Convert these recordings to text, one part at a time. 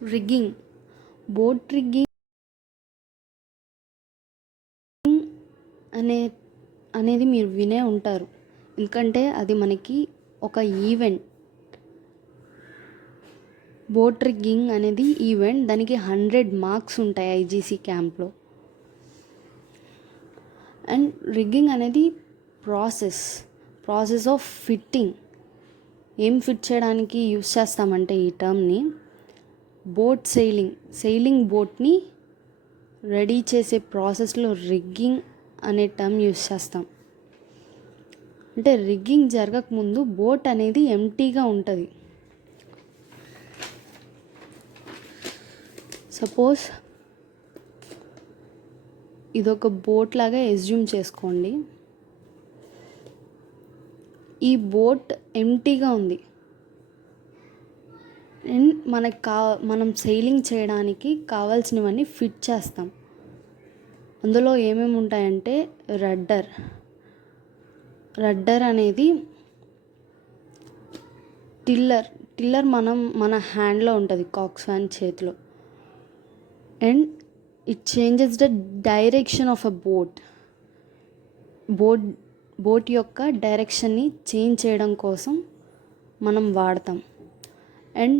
Rigging, boat rigging అనే అనేది మీరు వినే ఉంటారు. ఎందుకంటే అది మనకి ఒక ఈవెంట్. బోట్ రిగ్గింగ్ అనేది ఈవెంట్, దానికి 100 మార్క్స్ ఉంటాయి ఐజీసీ క్యాంప్లో. అండ్ రిగ్గింగ్ అనేది ప్రాసెస్ ఆఫ్ ఫిట్టింగ్. ఏం ఫిట్ చేయడానికి యూస్ చేస్తామంటే ఈ టర్మ్ని, బోట్ సెయిలింగ్ బోట్ని రెడీ చేసే ప్రాసెస్లో రిగ్గింగ్ అనే టర్మ్ యూస్ చేస్తాం. అంటే రిగ్గింగ్ జరగకముందు బోట్ అనేది ఎంటీగా ఉంటుంది. సపోజ్ ఇదొక బోట్ లాగా ఎస్యూమ్ చేసుకోండి. ఈ బోట్ ఎంటీగా ఉంది అండ్ మనం సెయిలింగ్ చేయడానికి కావాల్సినవన్నీ ఫిట్ చేస్తాం. అందులో ఏమేమి ఉంటాయంటే రడ్డర్ అనేది టిల్లర్ మన హ్యాండ్లో ఉంటుంది, కాక్స్వాన్ చేతిలో. And it changes the direction of a boat యొక్క డైరెక్షన్ని చేంజ్ చేయడం కోసం మనం వాడతాం. అండ్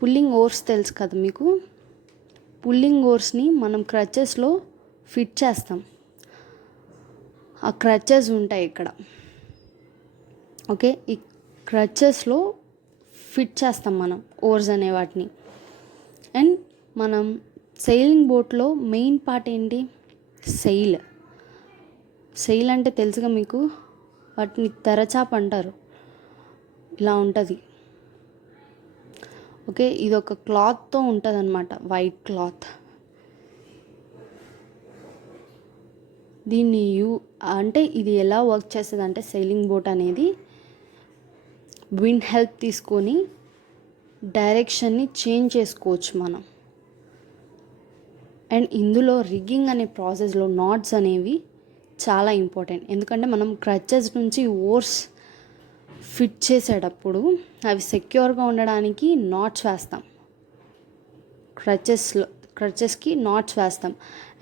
పుల్లింగ్ ఓర్స్ తెలుసు కదా మీకు. పుల్లింగ్ ఓర్స్ని మనం క్రచెస్లో ఫిట్ చేస్తాం. ఆ క్రచెస్ ఉంటాయి ఇక్కడ. ఓకే, ఈ క్రచెస్లో ఫిట్ చేస్తాం మనం ఓర్స్ అనే వాటిని. అండ్ మనం సెయిలింగ్ బోట్లో మెయిన్ పార్ట్ ఏంటి? సెయిల్ అంటే తెలుసుగా మీకు, వాటిని తెరచాప అంటారు. ఇలా ఉంటుంది. ఓకే, ఇది ఒక క్లాత్తో ఉంటుంది అన్నమాట, వైట్ క్లాత్. దీన్ని అంటే ఇది ఎలా వర్క్ చేస్తుంది అంటే, సెయిలింగ్ బోట్ అనేది విండ్ హెల్ప్ తీసుకొని డైరెక్షన్ని చేంజ్ చేసుకోవచ్చు మనం. అండ్ ఇందులో రిగ్గింగ్ అనే ప్రాసెస్లో నాట్స్ అనేవి చాలా ఇంపార్టెంట్. ఎందుకంటే మనం క్రచెస్ నుంచి ఓర్స్ ఫిట్ చేసేటప్పుడు అవి సెక్యూర్గా ఉండడానికి నాట్స్ వేస్తాం. క్రచెస్కి నాట్స్ వేస్తాం.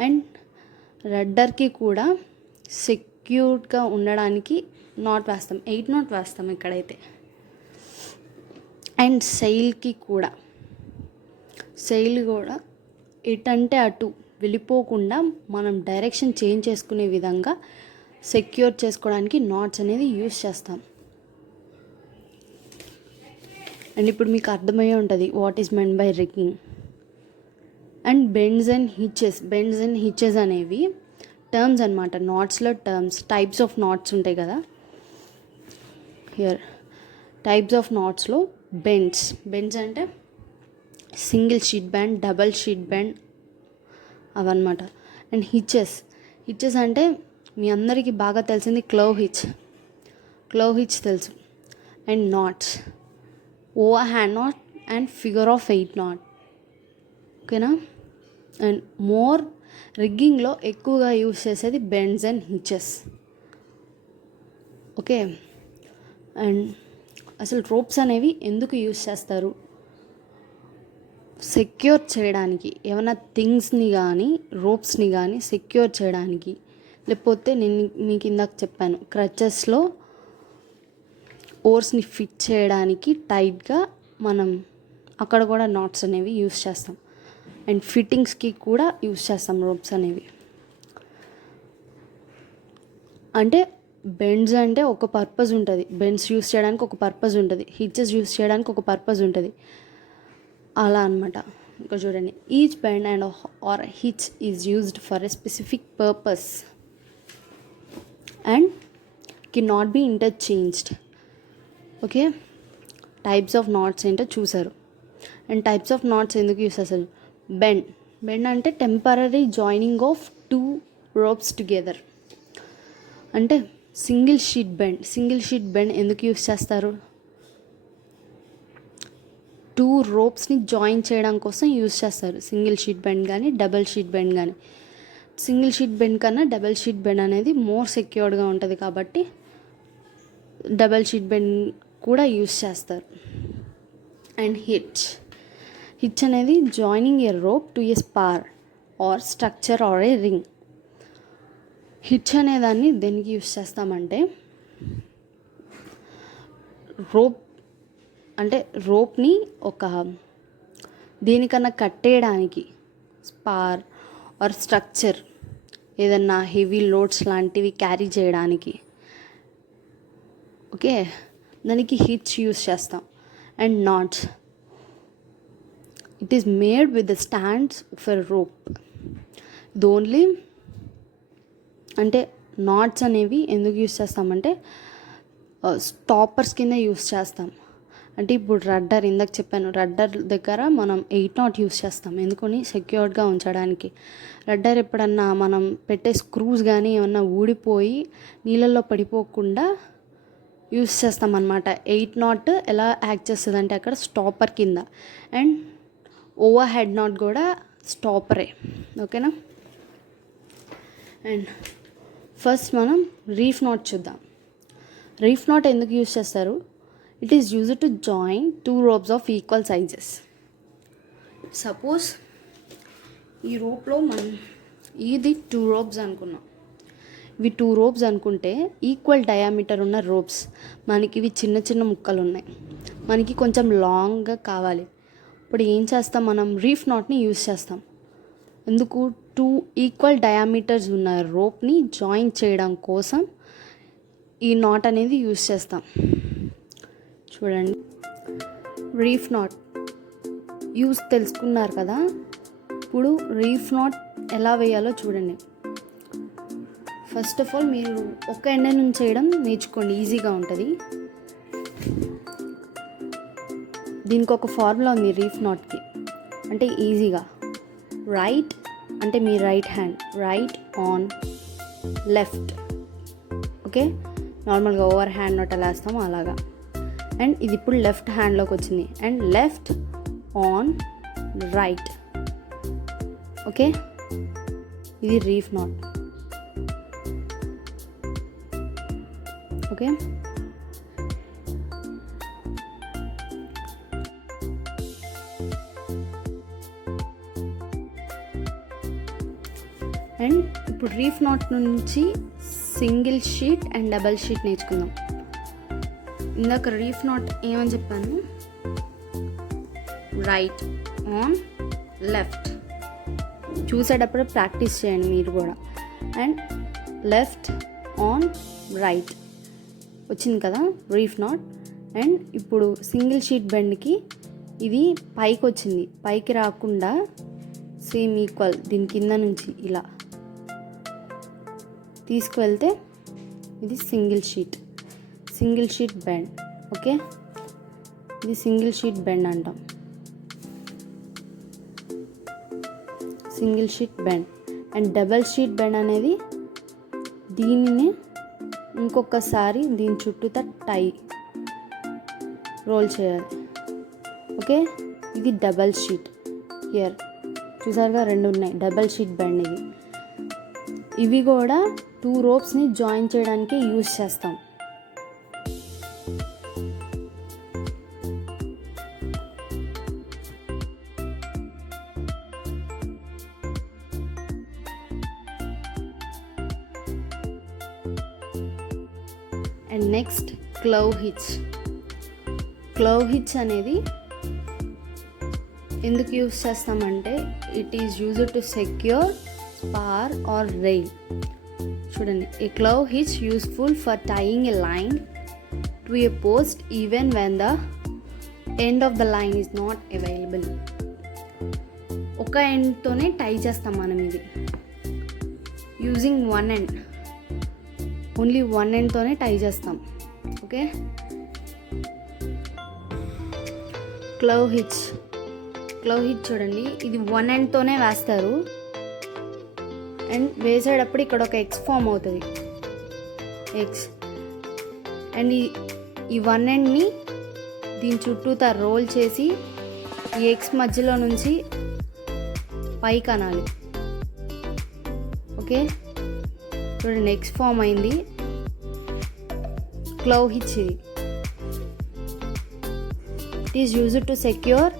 అండ్ రడ్డర్కి కూడా సెక్యూర్డ్గా ఉండడానికి నాట్ వేస్తాం. 8 నాట్ వేస్తాం ఇక్కడైతే. అండ్ సెయిల్ కూడా ఎటంటే అటు వెళ్ళిపోకుండా మనం డైరెక్షన్ చేంజ్ చేసుకునే విధంగా సెక్యూర్ చేసుకోవడానికి నాట్స్ అనేది యూస్ చేస్తాం. అండ్ ఇప్పుడు మీకు అర్థమయ్యే ఉంటుంది what is meant by rigging. And bends and hitches అనేవి టర్మ్స్ అనమాట. నాట్స్లో టైప్స్ ఆఫ్ నాట్స్ ఉంటాయి కదా. టైప్స్ ఆఫ్ నాట్స్లో బెండ్స్ అంటే single sheet bend, double sheet bend అవన్నమాట. అండ్ హిచెస్ అంటే మీ అందరికీ బాగా తెలిసింది క్లవ్ హిచ్ తెలుసు. And knots, overhand knot and figure of 8 knot. ఓకేనా. అండ్ రిగ్గింగ్లో ఎక్కువగా యూస్ చేసేది bends and hitches. Okay. And అసలు రోప్స్ అనేవి ఎందుకు యూస్ చేస్తారు? సెక్యూర్ చేయడానికి, ఏమైనా థింగ్స్ని కానీ రోప్స్ని కానీ సెక్యూర్ చేయడానికి. లేకపోతే నేను మీకు ఇందాక చెప్పాను, క్రచెస్లో ఓర్స్ని ఫిట్ చేయడానికి టైట్గా మనం అక్కడ కూడా నాట్స్ అనేవి యూస్ చేస్తాం. అండ్ ఫిట్టింగ్స్కి కూడా యూస్ చేస్తాం రోప్స్ అనేవి. అంటే బెండ్స్ అంటే ఒక పర్పస్ ఉంటుంది. బెండ్స్ యూస్ చేయడానికి ఒక పర్పస్ ఉంటుంది, హిచెస్ యూస్ చేయడానికి ఒక పర్పస్ ఉంటుంది. అలా అనమాట. ఇంకా చూడండి, each bend and or hitch is used for a specific purpose and can not be interchanged. Okay, types of knots ఏంటో చూసారు. అండ్ టైప్స్ ఆఫ్ నాట్స్ ఎందుకు యూస్ చేస్తారు? బెండ్ అంటే temporary joining of 2 ropes together. అంటే single sheet bend ఎందుకు use చేస్తారు? 2 ropesని join చేయడం కోసం యూస్ చేస్తారు. సింగిల్ షీట్ బెండ్ కానీ డబల్ షీట్ బెండ్ కానీ. సింగిల్ షీట్ బెండ్ కన్నా డబల్ షీట్ బెండ్ అనేది మోర్ సెక్యూర్డ్గా ఉంటుంది కాబట్టి డబల్ షీట్ బెండ్ కూడా యూస్ చేస్తారు. అండ్ హిచ్ అనేది joining a rope to a spar or structure or a ring. Hitch అనేదాన్ని దేనికి యూస్ చేస్తామంటే రోప్ అంటే రోప్ని ఒక దేనికన్నా కట్టేయడానికి, స్పార్ ఆర్ స్ట్రక్చర్, ఏదన్నా హెవీ లోడ్స్ లాంటివి క్యారీ చేయడానికి. ఓకే, దానికి హిచ్ యూస్ చేస్తాం. And knots, it is made with the strands of a rope. ఇది ఓన్లీ అంటే నాట్స్ అనేవి ఎందుకు యూస్ చేస్తామంటే స్టాపర్స్ కింద యూస్ చేస్తాం. అంటే ఇప్పుడు రడ్డర్, ఇందాక చెప్పాను, రడ్డర్ దగ్గర మనం 8 నాట్ యూస్ చేస్తాం. ఎందుకని సెక్యూర్డ్గా ఉంచడానికి. రడ్డర్ ఎప్పుడన్నా మనం పెట్టే స్క్రూస్ కానీ ఏమన్నా ఊడిపోయి నీళ్ళల్లో పడిపోకుండా యూస్ చేస్తాం అన్నమాట. 8 నాట్ ఎలా యాక్ట్ చేస్తుంది అంటే అక్కడ స్టాపర్ కింద. అండ్ ఓవర్ హెడ్ నాట్ కూడా స్టాపరే. ఓకేనా. అండ్ ఫస్ట్ మనం రీఫ్ నాట్ చూద్దాం. రీఫ్ నాట్ ఎందుకు యూస్ చేస్తారు? It is used to join 2 ropes of equal sizes. Suppose ఈ రోప్లో మనం ఇది 2 ropes అనుకున్నాం. ఇవి 2 ropes అనుకుంటే ఈక్వల్ డయామీటర్ ఉన్న రోప్స్. మనకి ఇవి చిన్న చిన్న ముక్కలు ఉన్నాయి, మనకి కొంచెం లాంగ్గా కావాలి. ఇప్పుడు ఏం చేస్తాం, మనం రీఫ్ నాట్ని యూస్ చేస్తాం. ఎందుకు? 2 ఈక్వల్ డయామీటర్స్ ఉన్న రోప్ని జాయిన్ చేయడం కోసం ఈ నాట్ అనేది యూస్ చేస్తాం. చూడండి, రీఫ్ నాట్ యూస్ తెలుసుకున్నారు కదా. ఇప్పుడు రీఫ్ నాట్ ఎలా వేయాలో చూడండి. ఫస్ట్ ఆఫ్ ఆల్ మీరు ఒక ఎండ నుంచి చేయడం నేర్చుకోండి, ఈజీగా ఉంటుంది. దీనికి ఒక ఫార్ములా ఉంది రీఫ్ నాట్కి. అంటే ఈజీగా రైట్ అంటే మీ right hand, right on left. Okay, నార్మల్గా ఓవర్ హ్యాండ్ నాట్ ఎలా వేస్తామో అలాగా. అండ్ ఇది ఇప్పుడు లెఫ్ట్ హ్యాండ్లోకి వచ్చింది. And left on right. Okay, ఇది రీఫ్ నాట్. ఓకే, అండ్ ఇప్పుడు రీఫ్ నాట్ నుంచి single sheet and double sheet నేర్చుకుందాం. ఇందాక రీఫ్ నాట్ ఏమని చెప్పాను? Right on left. చూసేటప్పుడు ప్రాక్టీస్ చేయండి మీరు కూడా. అండ్ లెఫ్ట్ ఆన్ రైట్ వచ్చింది కదా రీఫ్ నాట్. అండ్ ఇప్పుడు సింగిల్ షీట్ బెండ్కి ఇది పైకి వచ్చింది, పైకి రాకుండా సేమ్ ఈక్వల్ దీని కింద నుంచి ఇలా తీసుకువెళ్తే ఇది సింగిల్ షీట్ బెండ్. ఓకే, ఇది సింగిల్ షీట్ బెండ్ అంటాం. Single sheet bend. And double sheet bend అనేది దీనిని ఇంకొకసారి దీని చుట్టూతా టై రోల్ చేయాలి. ఓకే, ఇది డబల్ షీట్. హియర్ చూసారుగా 2 ఉన్నాయి డబల్ షీట్ బెండ్. ఇవి కూడా 2 ropesని జాయిన్ చేయడానికి యూజ్ చేస్తాం. And next clove hitch. Clove hitch అనేది ఎందుకు యూజ్ చేస్తామంటే it is used to secure spar or rail. చూడండి, a clove hitch useful for tying a line to A post even when the end of the line is not available. ఒక ఎండ్తోనే టై చేస్తాం మనం ఇది using 1 end. Only 1 endతోనే టై చేస్తాం. Okay, clove which చూడండి, ఇది 1 endతోనే వేస్తారు. And వేసేటప్పుడు ఇక్కడ ఒక ఎక్స్ ఫామ్ అవుతుంది, ఎక్స్. అండ్ ఈ 1 endని దీని చుట్టూతా రోల్ చేసి ఈ ఎక్స్ మధ్యలో నుంచి పైకి అనాలి. ఓకే, చూడండి ఎక్స్ ఫామ్ అయింది. క్లవ్ హిచ్ ఇది. It is used to secure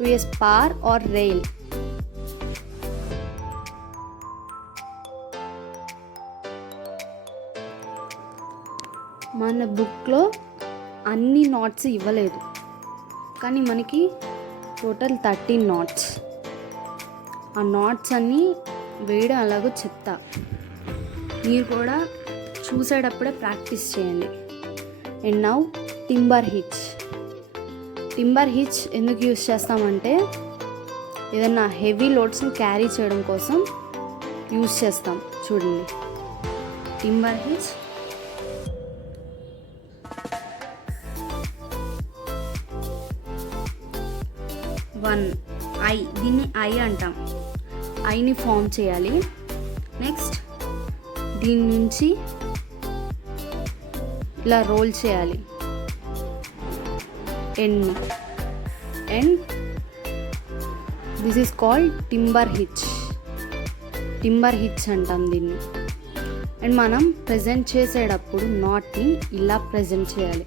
to a spar or rail. మన బుక్లో అన్ని నాట్స్ ఇవ్వలేదు, కానీ మనకి టోటల్ 13 నాట్స్. ఆ నాట్స్ అన్నీ వేయడం అలాగో చెప్తా, మీరు కూడా చూసేటప్పుడే ప్రాక్టీస్ చేయండి. And now timber hitch. Timber which ఎందుకు యూజ్ చేస్తామంటే ఏదన్నా హెవీ లోడ్స్ని క్యారీ చేయడం కోసం యూజ్ చేస్తాం. చూడండి, టింబర్ హిచ్. వన్ ఐ, దీన్ని ఐ అంటాం. ఐని ఫామ్ చేయాలి. నెక్స్ట్ దీని నుంచి ఇలా రోల్ చేయాలి ఎండ్ని. And this is called timber hitch. Timber hitch అంటాం దీన్ని. అండ్ మనం ప్రజెంట్ చేసేటప్పుడు నాట్ని ఇలా ప్రజెంట్ చేయాలి.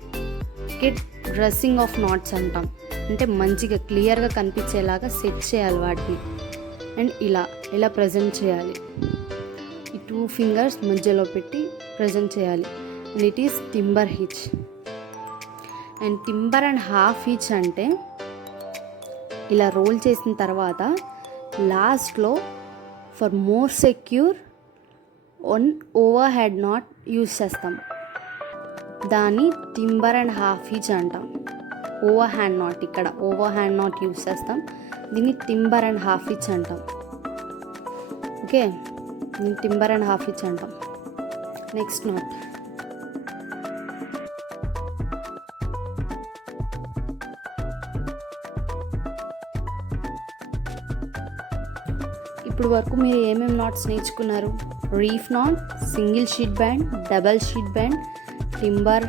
డ్రెస్సింగ్ ఆఫ్ నాట్స్ అంటాం. అంటే మంచిగా క్లియర్గా కనిపించేలాగా సెట్ చేయాలి వాటిని. అండ్ ఇలా ప్రజెంట్ చేయాలి. ఈ 2 ఫింగర్స్ మధ్యలో పెట్టి ప్రజెంట్ చేయాలి. And it is timber hitch. And timber and half which అంటే ఇలా రోల్ చేసిన తర్వాత లాస్ట్లో for more secure one over head not use చేస్తాం. దాన్ని టింబర్ అండ్ హాఫ్ హిచ్ అంటాం. ఓవర్ హ్యాండ్ నాట్, ఇక్కడ ఓవర్ హ్యాండ్ నాట్ యూజ్ చేస్తాం. దీన్ని టింబర్ అండ్ హాఫ్ హిచ్ అంటాం. ఓకే, దీన్ని టింబర్ అండ్ హాఫ్ హిచ్ అంటాం. Next not. ఇప్పుడు వరకు మీరు ఏమేమి నాట్స్ నేర్చుకున్నారు? Reef not, single sheet bend, double sheet bend, timber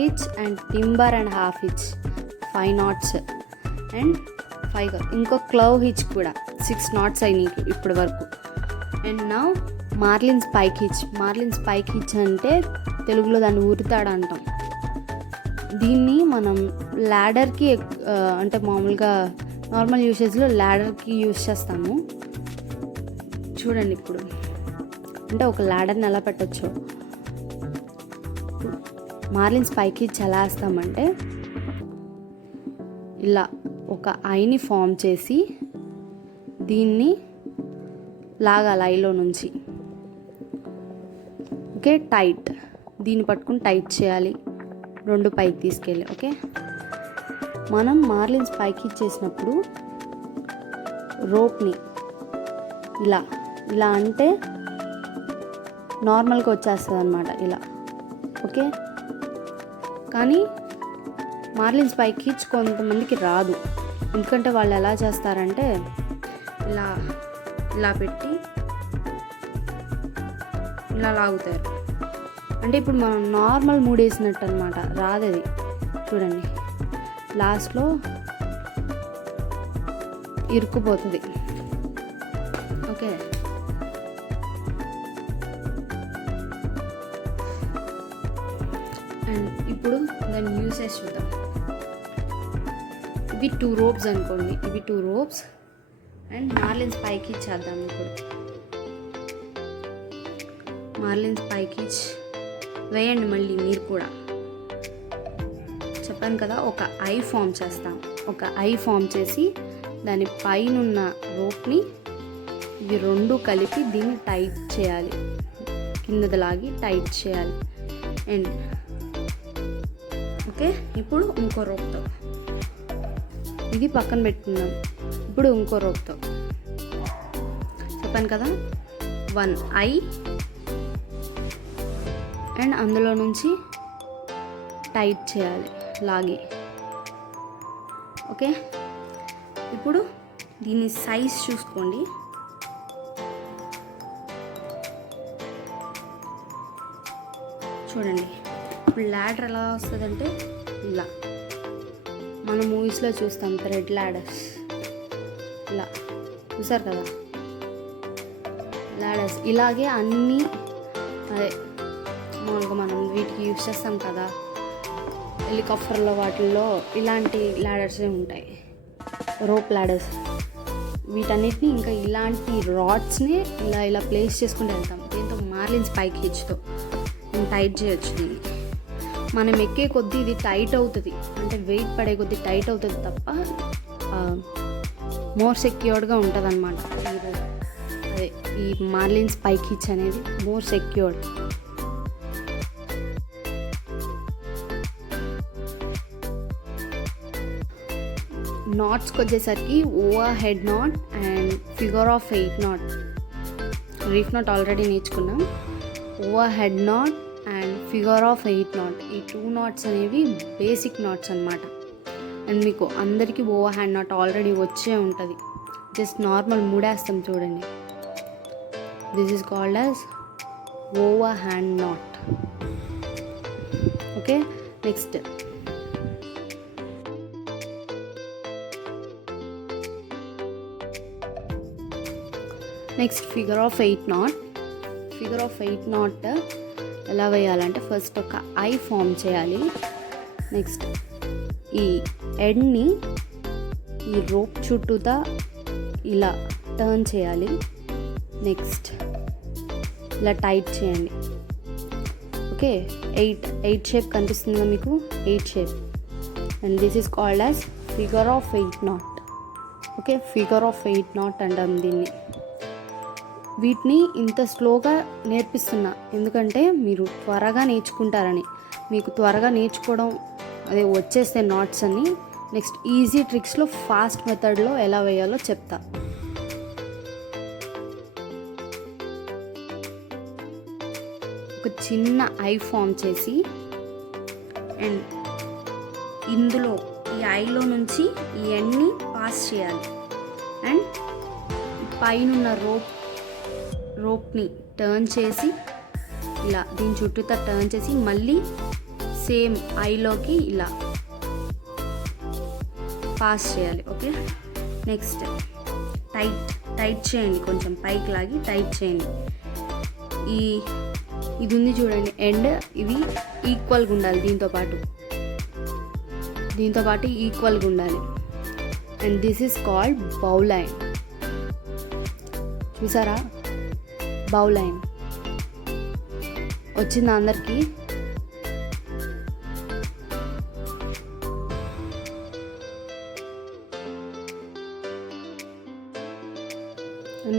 hitch and timber and half hitch. 5 knots. And 5 ఇంకో క్లవ్ హిచ్ కూడా 6 నాట్స్ అయినాయి ఇప్పటి వరకు. అండ్ నా marlin spike which. Marlin spike which అంటే తెలుగులో దాన్ని ఉరితాడు అంటాం. దీన్ని మనం ల్యాడర్కి అంటే మామూలుగా నార్మల్ యూసేజ్లో ల్యాడర్కి యూజ్ చేస్తాము. చూడండి ఇప్పుడు, అంటే ఒక ల్యాడర్ని ఎలా పెట్టచ్చు. మార్లిన్ స్పైక్ హిచ్ ఎలా వేస్తామంటే ఇలా ఒక ఐని ఫామ్ చేసి దీన్ని లాగాలి ఐలో నుంచి. Okay, tight. దీన్ని పట్టుకుని టైట్ చేయాలి, 2 పైకి తీసుకెళ్ళి. ఓకే, మనం మార్లిన్ స్పైక్ హిచ్ చేసినప్పుడు రోప్ని ఇలా అంటే నార్మల్గా వచ్చేస్తుంది అన్నమాట ఇలా. ఓకే, కానీ మార్లిన్ స్పైక్ హిచ్ కొంతమందికి రాదు. ఎందుకంటే వాళ్ళు ఎలా చేస్తారంటే ఇలా పెట్టి ఇలా లాగుతారు. అంటే ఇప్పుడు మనం నార్మల్ మూడేసినట్టు అనమాట, రాదు అది. చూడండి, లాస్ట్లో ఇరుక్కుపోతుంది. ఓకే, అండ్ ఇప్పుడు దాన్ని యూసేజ్ చూద్దాం. ఇవి 2 రోప్స్ అనుకోండి, ఇవి 2 ropes. And marlin spike which చేద్దాం. ఇప్పుడు మార్లిన్ స్పైక్ హిచ్ వేయండి మళ్ళీ మీరు కూడా. చెప్పాను కదా, ఒక ఐ ఫామ్ చేస్తాం. ఒక ఐ ఫామ్ చేసి దాని పైనున్న రోప్ని ఇవి 2 కలిపి దీన్ని టైట్ చేయాలి, కిందది లాగి టైట్ చేయాలి. అండ్ ఓకే, ఇప్పుడు ఇంకో రోప్తో ఇది పక్కన పెట్టుకుందాం. ఇప్పుడు ఇంకో రోప్తో చెప్పాను కదా, 1 ఐ అండ్ అందులో నుంచి టైట్ చేయాలి లాగి. ఓకే, ఇప్పుడు దీని సైజ్ చూసుకోండి. చూడండి, ఇప్పుడు ల్యాడర్ ఎలా వస్తుందంటే ఇలా మన మూవీస్లో చూస్తాం, థ్రెడ్ ల్యాడర్స్. ఇలా చూసారు కదా ల్యాడర్స్. ఇలాగే అన్నీ అదే మామూలుగా మనం వీటికి యూజ్ చేస్తాం కదా, హెలికాప్టర్లో వాటిల్లో ఇలాంటి ల్యాడర్సే ఉంటాయి. రోప్ లాడర్స్, వీటన్నిటిని ఇంకా ఇలాంటి రాడ్స్ని ఇలా ప్లేస్ చేసుకుంటూ వెళ్తాం. దీంతో మార్లిన్స్ పైకి హెచ్చుతో టైట్ చేయొచ్చు. దీన్ని మనం ఎక్కే కొద్దీ ఇది టైట్ అవుతుంది, అంటే వెయిట్ పడే కొద్దీ టైట్ అవుతుంది తప్ప మోర్ సెక్యూర్డ్గా ఉంటుంది అనమాట. అదే ఈ మార్లిన్స్ పైకి హిచ్ అనేది మోర్ సెక్యూర్డ్. నాట్స్కి వచ్చేసరికి overhead knot and figure of 8 knot. Reef knot already నేర్చుకున్నాం. Overhead knot and figure of 8 knot, ఈ 2 నాట్స్ అనేవి బేసిక్ నాట్స్ అనమాట. అండ్ మీకు అందరికీ ఓవర్ హ్యాండ్ నాట్ ఆల్రెడీ వచ్చే ఉంటుంది, జస్ట్ నార్మల్ ముడేస్తాం చూడండి. This is called as over hand not. Okay, next figure of 8 not. Figure of 8 not ఎలా వేయాలంటే ఫస్ట్ ఒక ఐ ఫామ్ చేయాలి. నెక్స్ట్ ఈ ఎండ్ని ఈ రోప్ చుట్టూతా ఇలా టర్న్ చేయాలి. నెక్స్ట్ ఇలా టైట్ చేయండి. ఓకే, 8 షేప్ కనిపిస్తుంది కదా మీకు, 8 shape. And this is called as figure of 8 not. Okay, figure of 8 not అంటాం దీన్ని. వీటిని ఇంత స్లోగా నేర్పిస్తున్నా ఎందుకంటే మీరు త్వరగా నేర్చుకుంటారని. మీకు త్వరగా నేర్చుకోవడం అదే వచ్చేస్తే నాట్స్ అని, నెక్స్ట్ ఈజీ ట్రిక్స్లో ఫాస్ట్ మెథడ్లో ఎలా వేయాలో చెప్తా. ఒక చిన్న ఐ ఫామ్ చేసి అండ్ ఇందులో ఈ ఐలో నుంచి ఈ ఎండ్ని పాస్ చేయాలి. అండ్ పైన రోప్ని టర్న్ చేసి ఇలా దీని చుట్టూతా టర్న్ చేసి మళ్ళీ సేమ్ ఐలోకి ఇలా పాస్ చేయాలి. ఓకే, నెక్స్ట్ టైట్ చేయండి, కొంచెం పైకి లాగి టైట్ చేయండి. ఇది ఉంది చూడండి ఎండ్, ఇది ఈక్వల్గా ఉండాలి దీంతో పాటు ఈక్వల్గా ఉండాలి. And this is called bow line. చూసారా, బౌ లైన్ వచ్చిందా అందరికీ?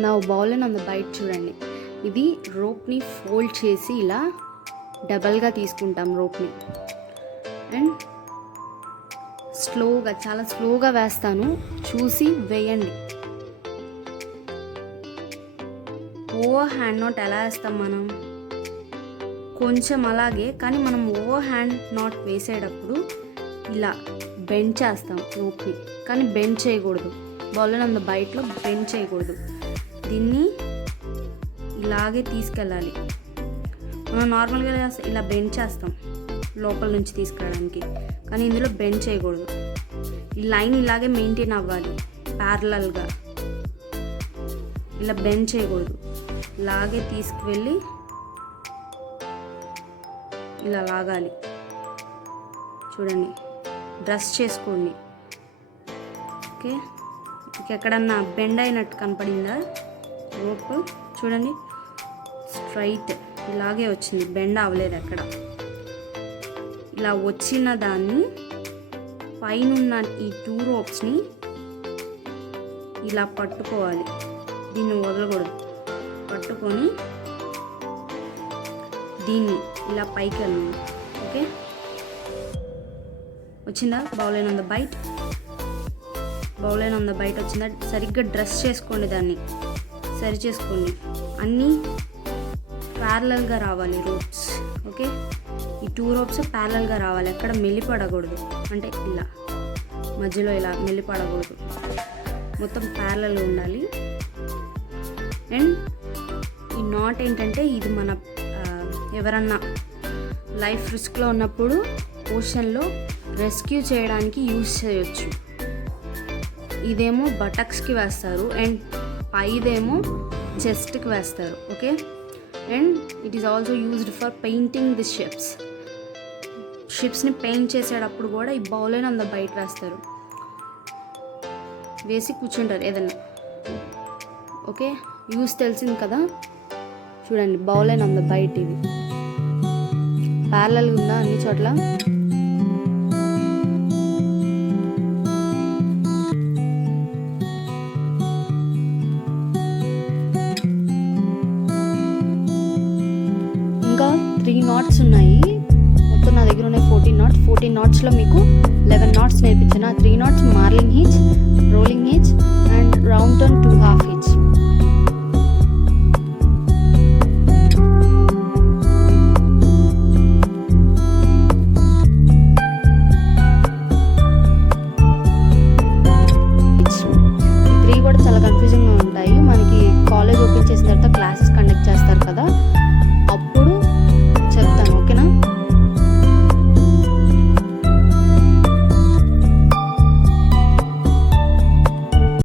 నా బౌ లైన్ ఆన్ ద బైట్ చూడండి. ఇది రోప్ని ఫోల్డ్ చేసి ఇలా డబల్గా తీసుకుంటాం రోప్ని. అండ్ చాలా స్లోగా వేస్తాను, చూసి వేయండి. ఓవర్ హ్యాండ్ నాట్ ఎలా వేస్తాం మనం, కొంచెం అలాగే, కానీ మనం ఓవర్ హ్యాండ్ నాట్ వేసేటప్పుడు ఇలా బెండ్ చేస్తాం రోప్ని, కానీ బెండ్ చేయకూడదు. బౌలర్ ఆన్ ద బైట్లో బెండ్ చేయకూడదు, దీన్ని ఇలాగే తీసుకెళ్ళాలి. మనం నార్మల్గా ఇలా బెండ్ చేస్తాం లోపల నుంచి తీసుకెళ్ళడానికి, కానీ ఇందులో బెండ్ చేయకూడదు. ఈ లైన్ ఇలాగే మెయింటైన్ అవ్వాలి ప్యారలల్గా, ఇలా బెండ్ చేయకూడదు. ఇలాగే తీసుకువెళ్ళి ఇలా లాగాలి. చూడండి, డ్రెస్ చేసుకోండి. ఓకే, ఎక్కడన్నా బెండ్ అయినట్టు కనపడిందా రోప్? చూడండి, స్ట్రైట్ ఇలాగే వచ్చింది, బెండ్ అవ్వలేదు ఎక్కడ. ఇలా వచ్చిన దాన్ని పైన ఈ 2 రోప్స్ని ఇలా పట్టుకోవాలి, దీన్ని వదలకూడదు. పట్టుకొని దీన్ని ఇలా పైకి వెళ్ళండి. ఓకే, వచ్చిందా bowline on the bight? Bowline on the bight వచ్చిందా? సరిగ్గా డ్రెస్ చేసుకోండి, దాన్ని సరి చేసుకోండి. అన్నీ ప్యారలల్గా రావాలి రోప్స్. ఓకే, ఈ 2 రోప్స్ ప్యారలల్గా రావాలి, ఎక్కడ మెల్లిపడకూడదు, అంటే ఇలా మధ్యలో ఇలా మెల్లిపడకూడదు, మొత్తం ప్యారలల్గా ఉండాలి. అండ్ ఈ నాట్ ఏంటంటే ఇది మన ఎవరన్నా లైఫ్ రిస్క్లో ఉన్నప్పుడు ఓషన్లో రెస్క్యూ చేయడానికి యూజ్ చేయొచ్చు. ఇదేమో బటక్స్కి వేస్తారు అండ్ పైదేమో చెస్ట్కి వేస్తారు. Okay, and it is also used for painting the షిప్స్ని పెయింట్ చేసేటప్పుడు కూడా ఈ బౌలైన్ ఆన్ ద బైట్ వేస్తారు. వేసి కూర్చుంటారు ఏదన్నా. ఓకే, యూస్ తెలిసింది కదా. చూడండి bowline on the bight, ఇది ప్యారలల్గా ఉందా అన్ని చోట్ల. ఇంకా 3 knots ఉన్నాయి. మొత్తం నా దగ్గర ఉన్నాయి 14 knots. 14 knotsలో మీకు 11 knots నేర్పించాను. ఆ 3 knots మార్లింగ్ which, rolling which and round turn